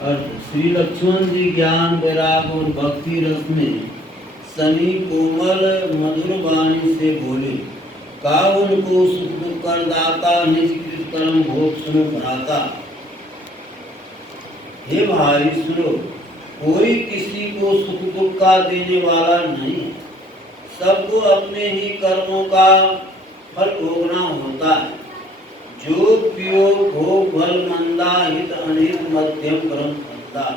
और श्री लक्ष्मण जी ज्ञान वैराग और भक्ति रस में सनी कोमल मधुर वाणी से बोले, काउन को सुख दुख कर दाता, निज कृत कर्म भोग सुनो भ्राता। हे भाई सुनो, कोई किसी को सुख दुख का देने वाला नहीं है, सबको अपने ही कर्मों का फल भोगना होता है। जो पियो भोग भल मंदा, हित अनित मध्यम क्रम फंदा।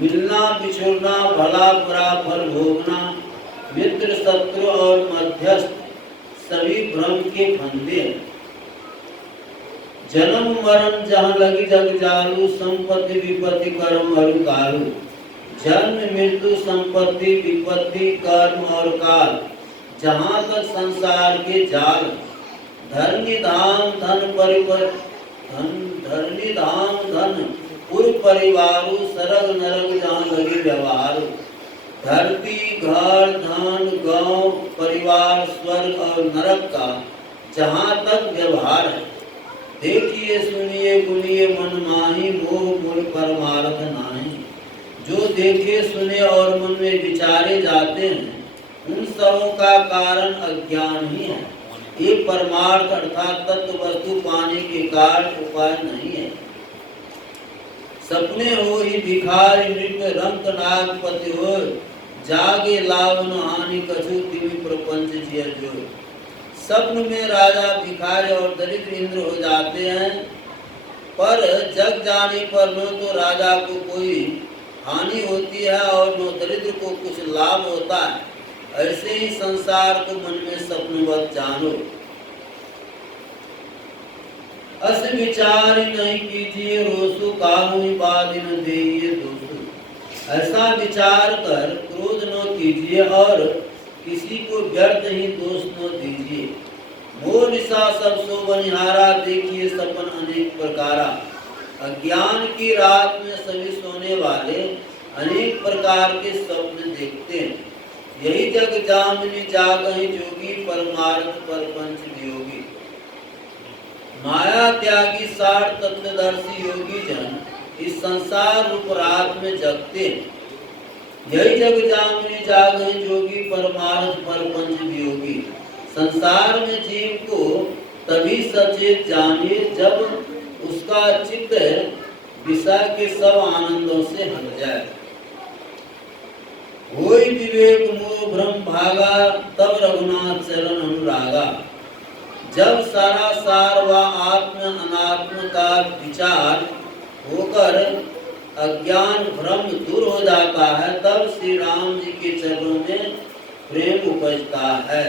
मिलना बिछुड़ना भला बुरा फल भोगना, मित्र शत्रु और मध्यस्थ सभी भ्रम के फंदे। जन्म मरण जहाँ लगी जग जालू, संपत्ति विपत्ति कर्म और कालू। जन्म मृत्यु संपत्ति विपत्ति कर्म और काल, जहाँ तक संसार के जाल। धरनी धाम धन परिवर धरनी धाम धन पुर परिवारु, सरग नरग जहाँ लगे व्यवहार। धरती घर धन गांव परिवार स्वर्ग और नरक का जहाँ तक व्यवहार है। देखिए सुनिए गुनिए मन माही, मोह मूल परमार्थ नाही। जो देखे सुने और मन में विचारे जाते हैं, उन सबों का कारण अज्ञान ही है। ये परमार्थ अर्थात तत्व वस्तु पाने के कारण उपाय नहीं है। सपने हो ही भिखारी नृप रंक नागपति हो, जागे लाभ न हानि कछु तिमि प्रपंच जिय जो। स्वप्न में राजा भिखारी और दरिद्र इंद्र हो जाते हैं, पर जग जाने पर न तो राजा को कोई हानि होती है और न दरिद्र को कुछ लाभ होता है। ऐसे ही संसार को मन में स्वप्नवत जानो। अस विचार नहीं कीजिए रोसु, काहुनि बाधि न देइए दोषु। ऐसा विचार कर क्रोध न कीजिए और किसी को व्यर्थ ही दोष न दीजिए। मोह निशा सब सो बनिहारा, देखिए सपन अनेक प्रकारा। अज्ञान की रात में सभी सोने वाले अनेक प्रकार के स्वप्न देखते हैं। यही जग जामिनी जागहि जोगी, परमार्थ परपंच वियोगी। माया त्यागी सार तत्वदर्शी योगी जन इस संसार रूप रात में जगते हैं। यही जग जामिनी जागहि जोगी, परमार्थ परपंच वियोगी। संसार में जीव को तभी सचेत जानिए जब उसका चित्त विषय के सब आनंदों से हट जाए। होई विवेक मोह भ्रम भागा, तब रघुनाथ चरण अनुरागा। जब सारा सार व आत्म अनात्म का विचार होकर अज्ञान भ्रम दूर हो जाता है, तब श्री राम जी के चरणों में प्रेम उपजता है।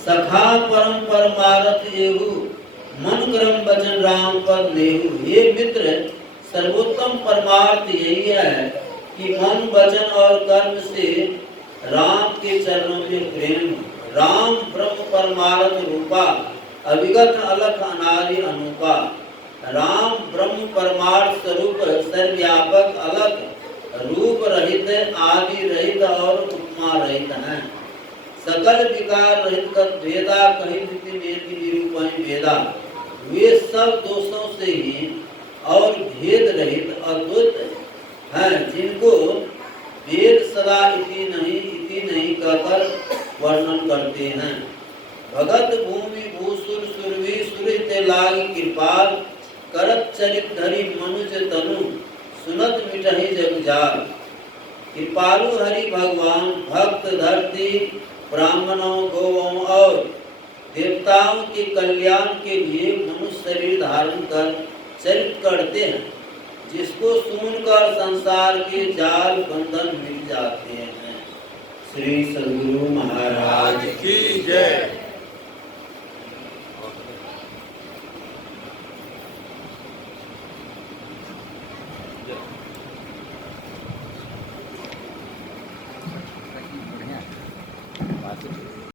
सखा परम परमारथ एहु, मन क्रम वचन राम पर लेहु। ये मित्र, सर्वोत्तम परमार्थ यही है कि मन वचन और कर्म से राम के चरणों में प्रेम। राम ब्रह्म परमार्थ रूपा, अविगत अलख अनादि अनुपा। राम ब्रह्म परमार्थ स्वरूप सर्वव्यापक अलग रूप रहित आदि रहित और उपमा रहित है। सकल विकार रहित भेदा, कहीं निरूपण भेदा। वे सब दोषों से ही और भेद रहित अद्भुत हैं, जिनको वेद सदा इति नहीं कहकर वर्णन करते हैं। भगत भूमि भूसुर सुरभि सुरित लाग कृपाल, करत चरित धरि मनुज तनु, सुनत मिटहि जग जाल। कृपालु हरि भगवान भक्त धरती ब्राह्मणों गौओं और देवताओं के कल्याण के लिए मनुष्य शरीर धारण कर चरित करते हैं, जिसको सुनकर संसार के जाल बंधन मिट जाते हैं। श्री सद्गुरु महाराज की जय।